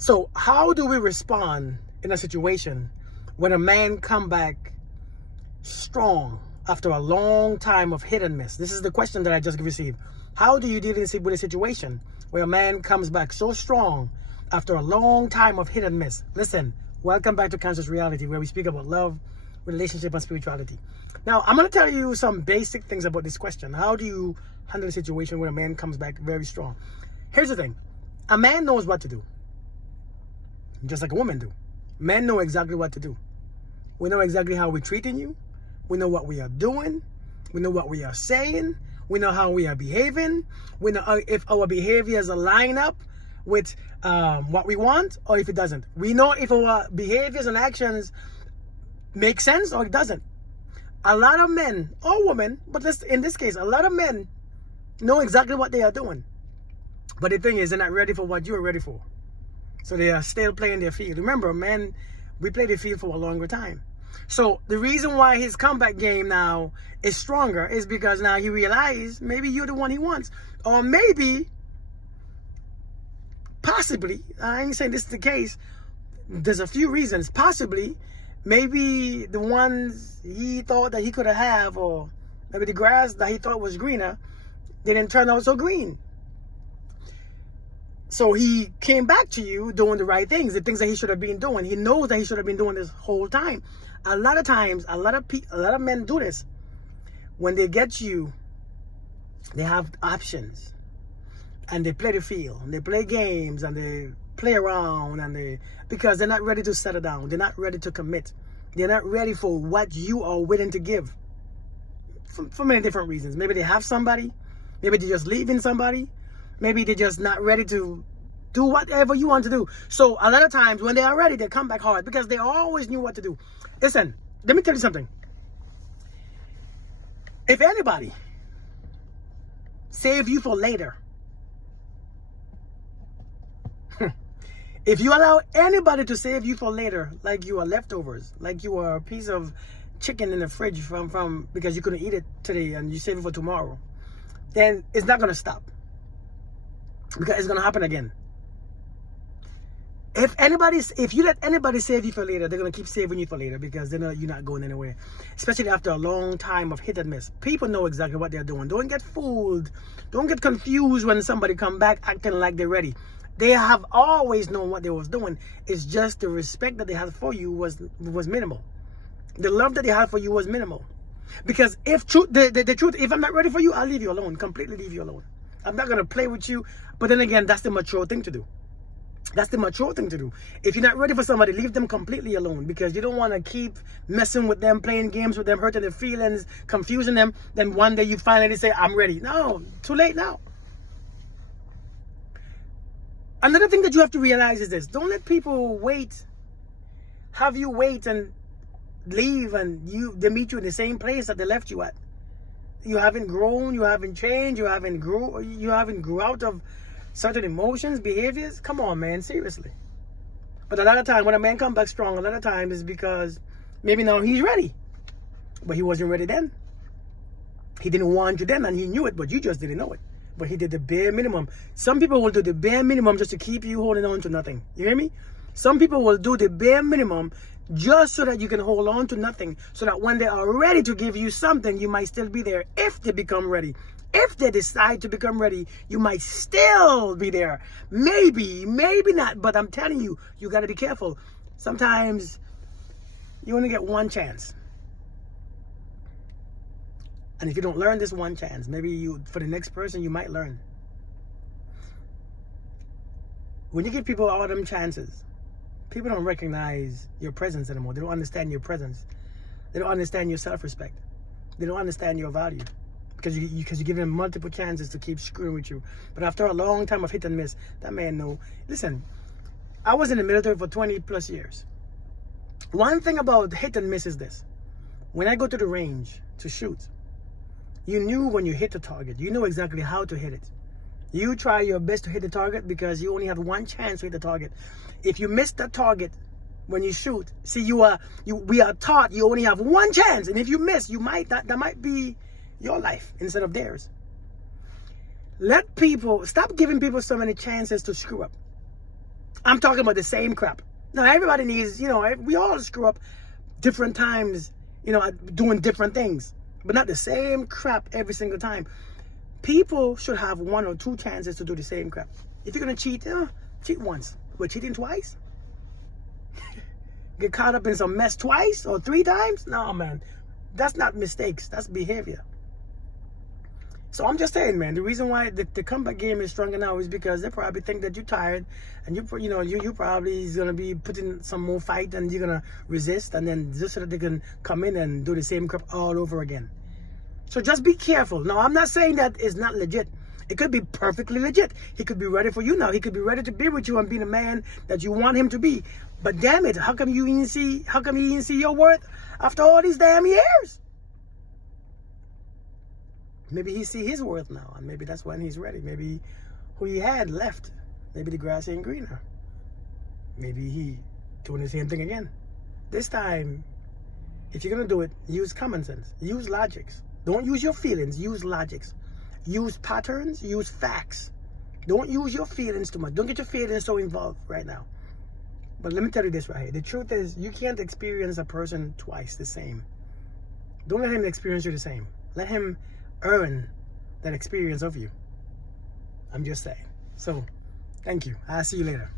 So how do we respond in a situation when a man come back strong after a long time of hit and miss? This is the question that I just received. How do you deal with a situation where a man comes back so strong after a long time of hit and miss? Listen, welcome back to Conscious Reality, where we speak about love, relationship, and spirituality. Now, I'm going to tell you some basic things about this question. How do you handle a situation where a man comes back very strong? Here's the thing. A man knows what to do, just like a woman do. Men know exactly what to do. We know exactly how we're treating you. We know what we are doing. We know what we are saying. We know how we are behaving. We know if our behaviors align up with what we want or if it doesn't. We know if our behaviors and actions make sense or it doesn't. A lot of men or women, but in this case, a lot of men know exactly what they are doing. But the thing is, they're not ready for what you are ready for. So they are still playing their field. Remember, men, we play the field for a longer time. So the reason why his comeback game now is stronger is because now he realized maybe you're the one he wants. Or maybe, possibly, I ain't saying this is the case, there's a few reasons. Possibly, maybe the ones he thought that he could have, or maybe the grass that he thought was greener, didn't turn out so green. So he came back to you doing the right things, the things that he should have been doing. He knows that he should have been doing this whole time. A lot of times, a lot of men do this. When they get you, they have options, and they play the field, and they play games, and they play around, and because they're not ready to settle down. They're not ready to commit. They're not ready for what you are willing to give. For many different reasons. Maybe they have somebody. Maybe they're just leaving somebody. Maybe they're just not ready to do whatever you want to do. So a lot of times when they are ready, they come back hard because they always knew what to do. Listen, let me tell you something. If anybody save you for later, if you allow anybody to save you for later, like you are leftovers, like you are a piece of chicken in the fridge from because you couldn't eat it today and you save it for tomorrow, then it's not going to stop. Because it's going to happen again. If you let anybody save you for later, they're going to keep saving you for later because they know you're not going anywhere. Especially after a long time of hit and miss. People know exactly what they're doing. Don't get fooled. Don't get confused when somebody come back acting like they're ready. They have always known what they was doing. It's just the respect that they had for you was minimal. The love that they had for you was minimal. Because if the truth, if I'm not ready for you, I'll leave you alone. Completely leave you alone. I'm not going to play with you. But then again, that's the mature thing to do. That's the mature thing to do. If you're not ready for somebody, leave them completely alone. Because you don't want to keep messing with them, playing games with them, hurting their feelings, confusing them. Then one day you finally say, I'm ready. No, too late now. Another thing that you have to realize is this. Don't let people wait. Have you wait and leave and they meet you in the same place that they left you at. You haven't grown, you haven't changed, you haven't grew out of certain emotions, behaviors. Come on, man, seriously. But a lot of time when a man comes back strong, a lot of time is because maybe now he's ready, but he wasn't ready then. He didn't want you then, and he knew it, but you just didn't know it. But he did the bare minimum. Some people will do the bare minimum just to keep you holding on to nothing. You hear me? Some people will do the bare minimum just so that you can hold on to nothing, so that when they are ready to give you something, you might still be there. If they become ready, if they decide to become ready, you might still be there. Maybe not, but I'm telling you, you got to be careful. Sometimes you only get one chance. And if you don't learn this one chance, maybe for the next person, you might learn. When you give people all them chances, people don't recognize your presence anymore. They don't understand your presence. They don't understand your self-respect. They don't understand your value because you give them multiple chances to keep screwing with you. But after a long time of hit and miss, that man know. Listen, I was in the military for 20 plus years. One thing about hit and miss is this. When I go to the range to shoot, you knew when you hit the target. You know exactly how to hit it. You try your best to hit the target because you only have one chance to hit the target. If you miss the target when you shoot, see, we are taught you only have one chance, and if you miss, that might be your life instead of theirs. Stop giving people so many chances to screw up. I'm talking about the same crap. Now, everybody needs, we all screw up different times, doing different things, but not the same crap every single time. People should have 1 or 2 chances to do the same crap. If you're going to cheat, cheat once. But cheating twice? Get caught up in some mess twice or 3 times? No, man. That's not mistakes. That's behavior. So I'm just saying, man, the reason why the comeback game is stronger now is because they probably think that you're tired, and you probably is gonna be putting some more fight, and you're gonna resist, and then just so that they can come in and do the same crap all over again. So just be careful. Now, I'm not saying that it's not legit. It could be perfectly legit. He could be ready for you now. He could be ready to be with you and be the man that you want him to be. But damn it, how come you didn't see your worth after all these damn years? Maybe he see his worth now, and maybe that's when he's ready. Maybe who he had left. Maybe the grass ain't greener. Maybe he doing the same thing again. This time, if you're gonna do it, use common sense. Use logics. Don't use your feelings. Use logics. Use patterns. Use facts. Don't use your feelings too much. Don't get your feelings so involved right now. But let me tell you this right here. The truth is, you can't experience a person twice the same. Don't let him experience you the same. Let him earn that experience of you. I'm just saying. So, thank you. I'll see you later.